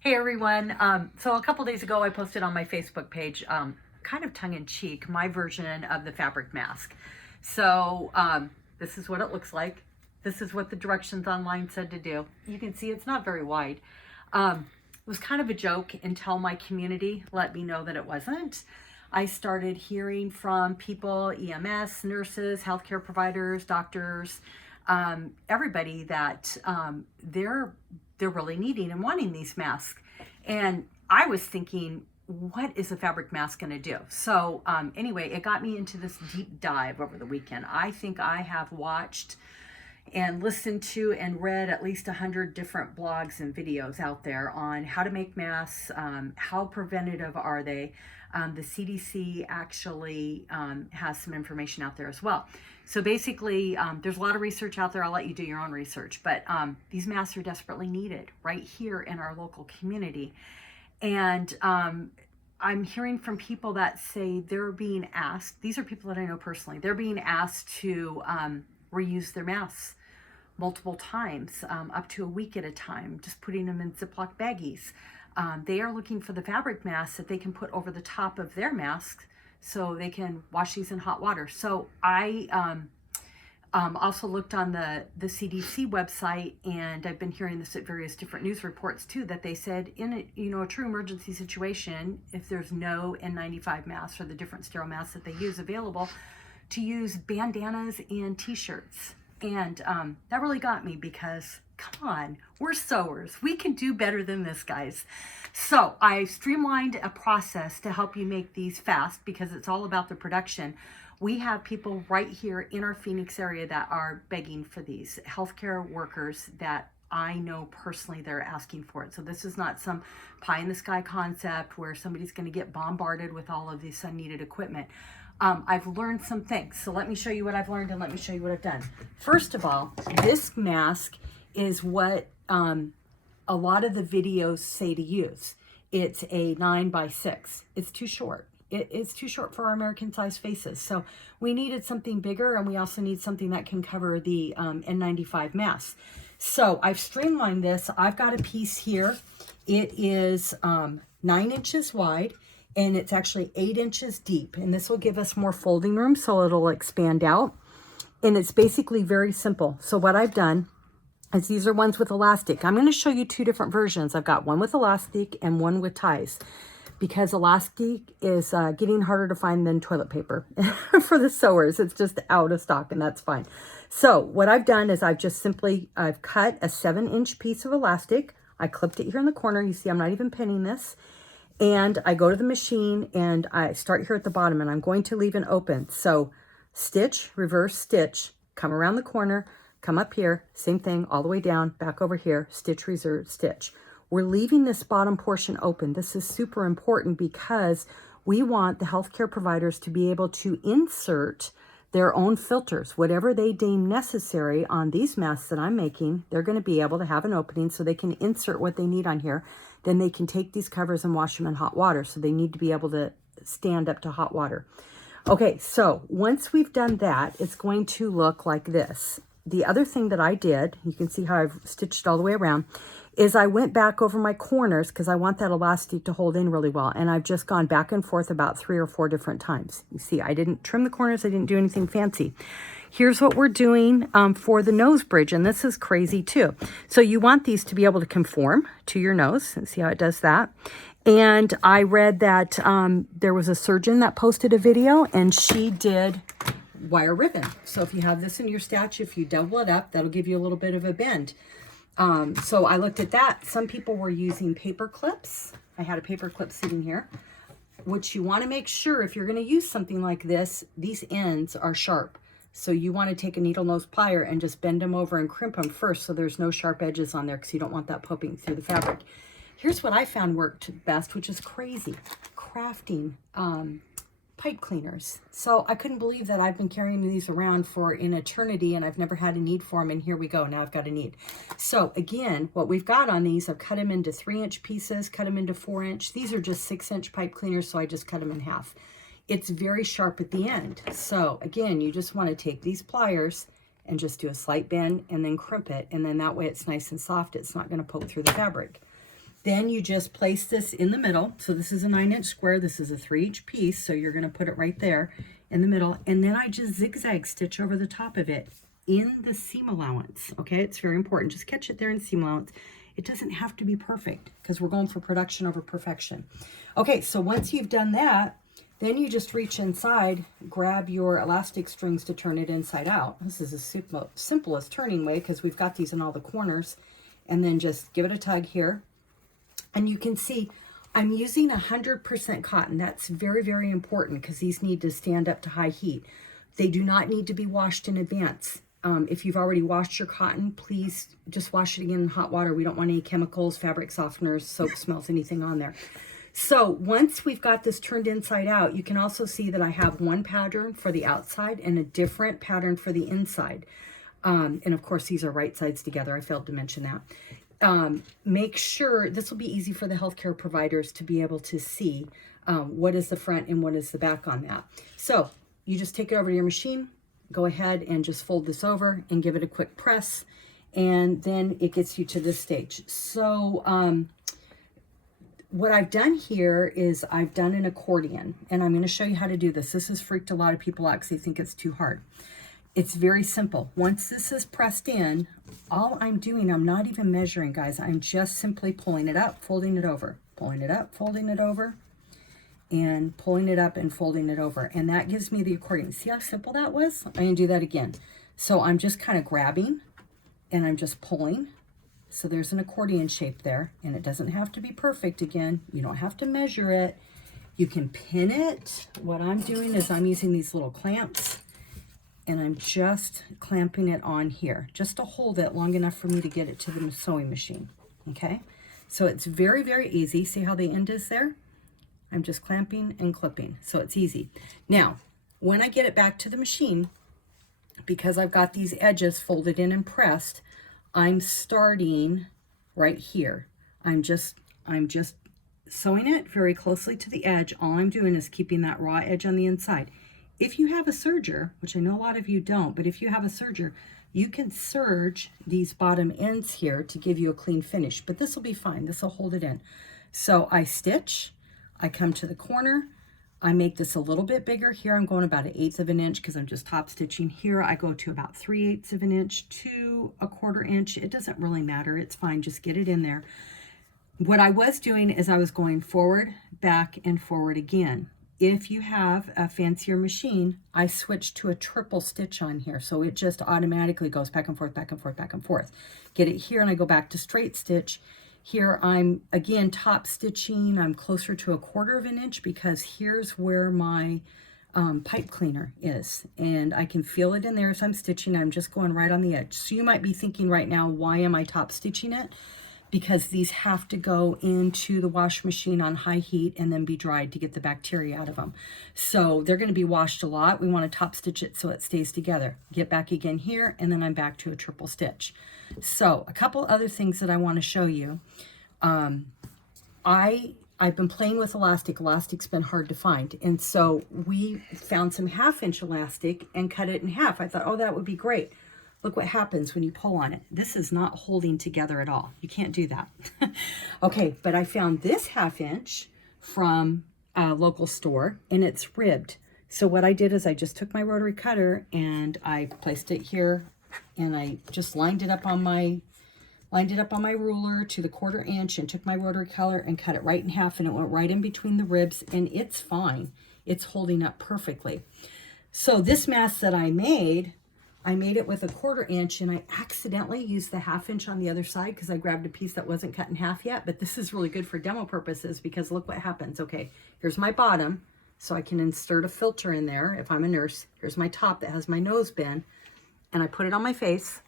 Hey everyone. So a couple days ago I posted on my Facebook page, kind of tongue-in-cheek, my version of the fabric mask. So this is what it looks like. This is what the directions online said to do. You can see it's not very wide. It was kind of a joke until my community let me know that it wasn't. I started hearing from people, EMS, nurses, healthcare providers, doctors, everybody that they're really needing and wanting these masks. And I was thinking, what is a fabric mask going to do? So anyway, it got me into this deep dive over the weekend. I think I have watched and listened to and read at least 100 different blogs and videos out there on how to make masks, how preventative are they. The CDC actually has some information out there as well. So basically, there's a lot of research out there. I'll let you do your own research, but these masks are desperately needed right here in our local community. And I'm hearing from people that say they're being asked, these are people that I know personally, they're being asked to reuse their masks multiple times, up to a week at a time, just putting them in Ziploc baggies. They are looking for the fabric masks that they can put over the top of their masks so they can wash these in hot water. So I also looked on the CDC website, and I've been hearing this at various different news reports too, that they said in a true emergency situation, if there's no N95 masks or the different sterile masks that they use available, to use bandanas and t-shirts. And that really got me because, come on, we're sewers. We can do better than this, guys. So I streamlined a process to help you make these fast because it's all about the production. We have people right here in our Phoenix area that are begging for these, healthcare workers that I know personally they're asking for it. So this is not some pie in the sky concept where somebody's going to get bombarded with all of this unneeded equipment. I've learned some things. So let me show you what I've learned and let me show you what I've done. First of all, this mask is what a lot of the videos say to use. It's a 9x6. It's too short. It's too short for our American sized faces. So we needed something bigger, and we also need something that can cover the N95 mask. So I've streamlined this. I've got a piece here. It is 9 inches wide, and it's actually 8 inches deep. And this will give us more folding room, so it'll expand out. And it's basically very simple. So what I've done is these are ones with elastic. I'm going to show you two different versions. I've got one with elastic and one with ties, because elastic is getting harder to find than toilet paper for the sewers. It's just out of stock, and that's fine. So what I've done is I've cut a 7-inch piece of elastic. I clipped it here in the corner. You see, I'm not even pinning this. And I go to the machine and I start here at the bottom, and I'm going to leave an open. So stitch, reverse stitch, come around the corner, come up here, same thing, all the way down, back over here, stitch, reverse stitch. We're leaving this bottom portion open. This is super important because we want the healthcare providers to be able to insert their own filters, whatever they deem necessary on these masks that I'm making. They're going to be able to have an opening so they can insert what they need on here. Then they can take these covers and wash them in hot water. So they need to be able to stand up to hot water. Okay, so once we've done that, it's going to look like this. The other thing that I did, you can see how I've stitched all the way around, is I went back over my corners because I want that elastic to hold in really well. And I've just gone back and forth about 3 or 4 different times. You see, I didn't trim the corners. I didn't do anything fancy. Here's what we're doing for the nose bridge. And this is crazy too. So you want these to be able to conform to your nose. And see how it does that. And I read that there was a surgeon that posted a video, and she did wire ribbon. So if you have this in your stash, if you double it up, that'll give you a little bit of a bend. So I looked at that. Some people were using paper clips. I had a paper clip sitting here, which you want to make sure if you're going to use something like this, these ends are sharp. So you want to take a needle nose plier and just bend them over and crimp them first so there's no sharp edges on there, because you don't want that poking through the fabric. Here's what I found worked best, which is crazy. Crafting pipe cleaners. So I couldn't believe that I've been carrying these around for an eternity and I've never had a need for them, and here we go, now I've got a need. So again, what we've got on these, I've cut them into 3-inch pieces, cut them into 4-inch. These are just 6-inch pipe cleaners, so I just cut them in half. It's very sharp at the end. So again, you just want to take these pliers and just do a slight bend and then crimp it, and then that way it's nice and soft. It's not going to poke through the fabric. Then you just place this in the middle. So this is a 9-inch square. This is a 3-inch piece. So you're going to put it right there in the middle. And then I just zigzag stitch over the top of it in the seam allowance. Okay, it's very important. Just catch it there in seam allowance. It doesn't have to be perfect because we're going for production over perfection. Okay, so once you've done that, then you just reach inside, grab your elastic strings to turn it inside out. This is the simplest turning way because we've got these in all the corners. And then just give it a tug here. And you can see I'm using 100% cotton. That's very, very important because these need to stand up to high heat. They do not need to be washed in advance. If you've already washed your cotton, please just wash it again in hot water. We don't want any chemicals, fabric softeners, soap smells, anything on there. So once we've got this turned inside out, you can also see that I have one pattern for the outside and a different pattern for the inside. And of course, these are right sides together. I failed to mention that. Make sure, this will be easy for the healthcare providers to be able to see what is the front and what is the back on that. So you just take it over to your machine, go ahead and just fold this over and give it a quick press. And then it gets you to this stage. So what I've done here is I've done an accordion, and I'm going to show you how to do this. This has freaked a lot of people out because they think it's too hard. It's very simple. Once this is pressed in, all I'm doing, I'm not even measuring, guys. I'm just simply pulling it up, folding it over, pulling it up, folding it over, and pulling it up and folding it over. And that gives me the accordion. See how simple that was? I'm going to do that again. So I'm just kind of grabbing and I'm just pulling. So there's an accordion shape there, and it doesn't have to be perfect again. You don't have to measure it. You can pin it. What I'm doing is I'm using these little clamps, and I'm just clamping it on here just to hold it long enough for me to get it to the sewing machine. Okay, so it's very, very easy. See how the end is there? I'm just clamping and clipping, so it's easy. Now, when I get it back to the machine, because I've got these edges folded in and pressed, I'm starting right here. I'm just sewing it very closely to the edge. All I'm doing is keeping that raw edge on the inside. If you have a serger, which I know a lot of you don't, but if you have a serger, you can serge these bottom ends here to give you a clean finish, but this will be fine. This will hold it in. So I stitch, I come to the corner, I make this a little bit bigger. Here I'm going about 1/8 of an inch because I'm just top stitching. Here I go to about 3/8 of an inch to 1/4 inch. It doesn't really matter. It's fine. Just get it in there. What I was doing is I was going forward, back, and forward again. If you have a fancier machine, I switched to a triple stitch on here. So it just automatically goes back and forth, back and forth, back and forth. Get it here and I go back to straight stitch. Here I'm again top stitching. I'm closer to 1/4 of an inch because here's where my pipe cleaner is, and I can feel it in there as I'm stitching. I'm just going right on the edge. So you might be thinking right now, why am I top stitching it? Because these have to go into the wash machine on high heat and then be dried to get the bacteria out of them. So they're going to be washed a lot. We want to top stitch it so it stays together. Get back again here, and then I'm back to a triple stitch. So a couple other things that I want to show you. I've been playing with elastic. Elastic's been hard to find. And so we found some 1/2-inch elastic and cut it in half. I thought, oh, that would be great. Look what happens when you pull on it. This is not holding together at all. You can't do that. Okay, but I found this 1/2-inch from a local store, and it's ribbed. So what I did is I just took my rotary cutter and I placed it here, and I just lined it up on my ruler to the 1/4 inch and took my rotary cutter and cut it right in half, and it went right in between the ribs, and it's fine. It's holding up perfectly. So this mask that I made it with a 1/4 inch, and I accidentally used the 1/2 inch on the other side because I grabbed a piece that wasn't cut in half yet, but this is really good for demo purposes because look what happens. Okay, here's my bottom, so I can insert a filter in there if I'm a nurse. Here's my top that has my nose bend, and I put it on my face,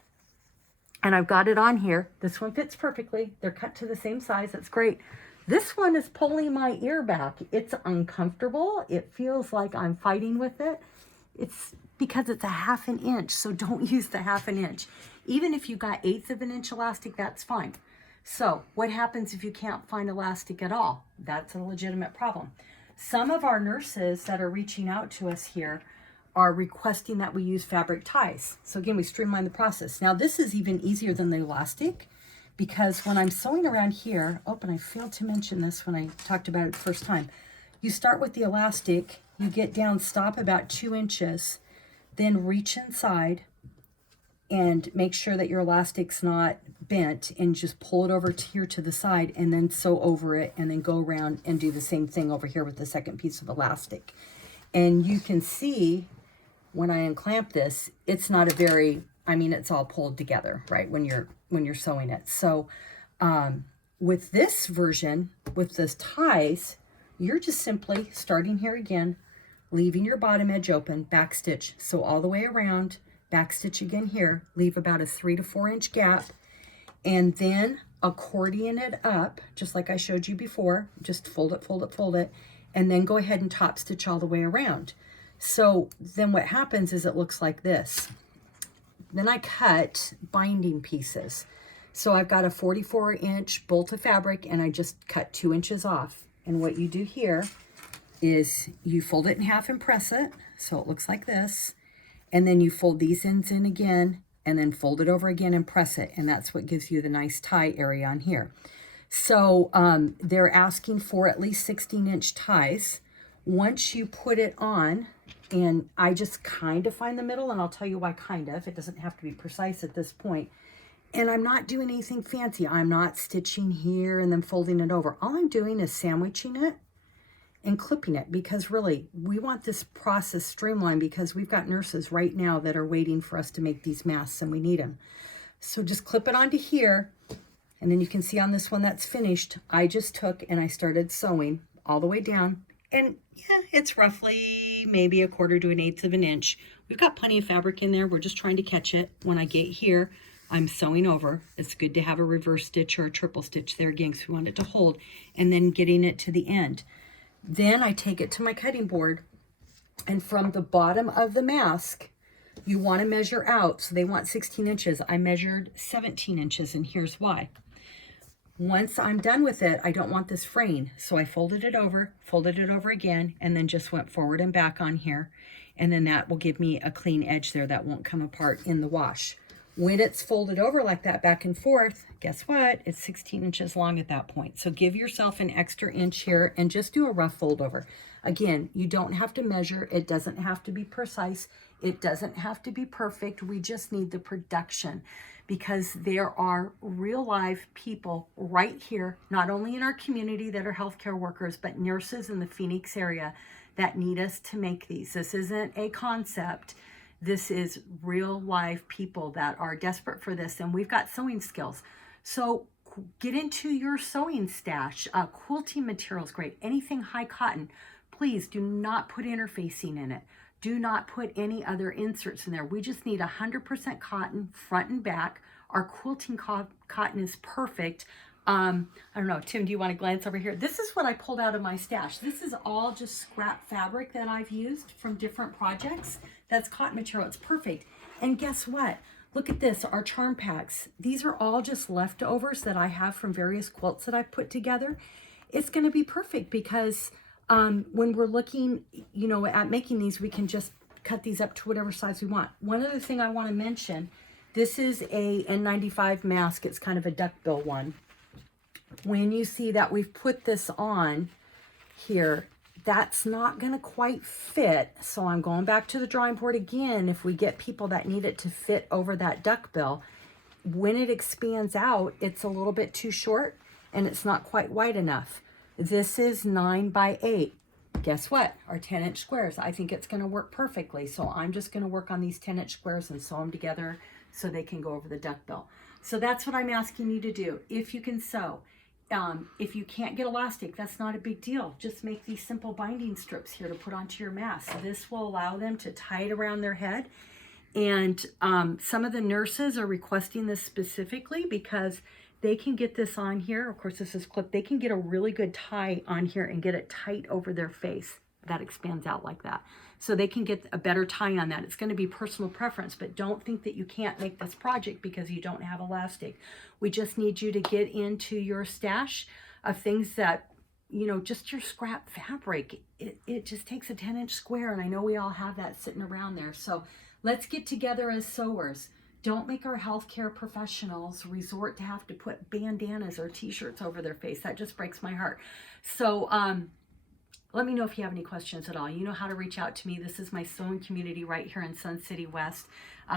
and I've got it on here. This one fits perfectly. They're cut to the same size. That's great. This one is pulling my ear back. It's uncomfortable. It feels like I'm fighting with it. It's because it's a 1/2 inch, so don't use the 1/2 inch. Even if you got 1/8 of an inch elastic, that's fine. So what happens if you can't find elastic at all? That's a legitimate problem. Some of our nurses that are reaching out to us here are requesting that we use fabric ties. So again, we streamline the process. Now this is even easier than the elastic because when I'm sewing around here, oh, and I failed to mention this when I talked about it the first time. You start with the elastic, you get down, stop about 2 inches, then reach inside and make sure that your elastic's not bent, and just pull it over to here to the side, and then sew over it, and then go around and do the same thing over here with the second piece of elastic. And you can see when I unclamp this, it's not a very, I mean, it's all pulled together, right, when you're sewing it. So with this version, with the ties, you're just simply starting here again, leaving your bottom edge open, back stitch, sew all the way around, back stitch again here, leave about a 3 to 4 inch gap, and then accordion it up, just like I showed you before. Just fold it, fold it, fold it, and then go ahead and top stitch all the way around. So then what happens is it looks like this. Then I cut binding pieces. So I've got a 44 inch bolt of fabric, and I just cut 2 inches off. And what you do here is you fold it in half and press it, so it looks like this. And then you fold these ends in again, and then fold it over again and press it. And that's what gives you the nice tie area on here. So they're asking for at least 16 inch ties. Once you put it on, and I just kind of find the middle, and I'll tell you why kind of. It doesn't have to be precise at this point. And I'm not doing anything fancy. I'm not stitching here and then folding it over. All I'm doing is sandwiching it and clipping it, because really we want this process streamlined, because we've got nurses right now that are waiting for us to make these masks, and we need them. So just clip it onto here, and then you can see on this one that's finished, I just took and I started sewing all the way down, and yeah, it's roughly maybe 1/4 to 1/8 of an inch. We've got plenty of fabric in there. We're just trying to catch it. When I get here, I'm sewing over. It's good to have a reverse stitch or a triple stitch there again, because we want it to hold, and then getting it to the end. Then I take it to my cutting board, and from the bottom of the mask, you want to measure out. So they want 16 inches. I measured 17 inches, and here's why. Once I'm done with it, I don't want this fraying. So I folded it over again, and then just went forward and back on here. And then that will give me a clean edge there that won't come apart in the wash. When it's folded over like that back and forth, guess what? It's 16 inches long at that point. So give yourself an extra inch here and just do a rough fold over. Again, you don't have to measure. It doesn't have to be precise. It doesn't have to be perfect. We just need the production, because there are real live people right here, not only in our community that are healthcare workers, but nurses in the Phoenix area that need us to make these. This isn't a concept. This is real live people that are desperate for this, and we've got sewing skills. So get into your sewing stash. Quilting material is great. Anything high cotton. Please do not put interfacing in it. Do not put any other inserts in there. We just need 100% cotton front and back. Our quilting cotton is perfect. I don't know, Tim, do you want to glance over here? This is what I pulled out of my stash. This is all just scrap fabric that I've used from different projects. That's cotton material. It's perfect. And guess what? Look at this, our charm packs. These are all just leftovers that I have from various quilts that I've put together. It's going to be perfect, because when we're looking, you know, at making these, we can just cut these up to whatever size we want. One other thing I want to mention, this is a N95 mask. It's kind of a duckbill one. When you see that we've put this on here, that's not going to quite fit. So I'm going back to the drawing board again. If we get people that need it to fit over that duckbill, when it expands out, it's a little bit too short and it's not quite wide enough. This is 9 by 8. Guess what? Our 10-inch squares. I think it's going to work perfectly. So I'm just going to work on these 10-inch squares and sew them together so they can go over the duckbill. So that's what I'm asking you to do. If you can sew. If you can't get elastic, that's not a big deal. Just make these simple binding strips here to put onto your mask. This will allow them to tie it around their head. And some of the nurses are requesting this specifically because they can get this on here. Of course, this is clipped. They can get a really good tie on here and get it tight over their face. That expands out like that. So they can get a better tie on that. It's going to be personal preference, but don't think that you can't make this project because you don't have elastic. We just need you to get into your stash of things that, you know, just your scrap fabric. It just takes a 10-inch square, and I know we all have that sitting around there. So let's get together as sewers. Don't make our healthcare professionals resort to have to put bandanas or t-shirts over their face. That just breaks my heart. So let me know if you have any questions at all. You know how to reach out to me. This is my sewing community right here in Sun City West.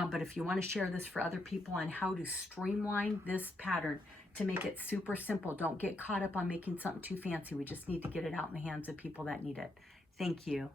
But if you want to share this for other people on how to streamline this pattern to make it super simple, don't get caught up on making something too fancy. We just need to get it out in the hands of people that need it. Thank you.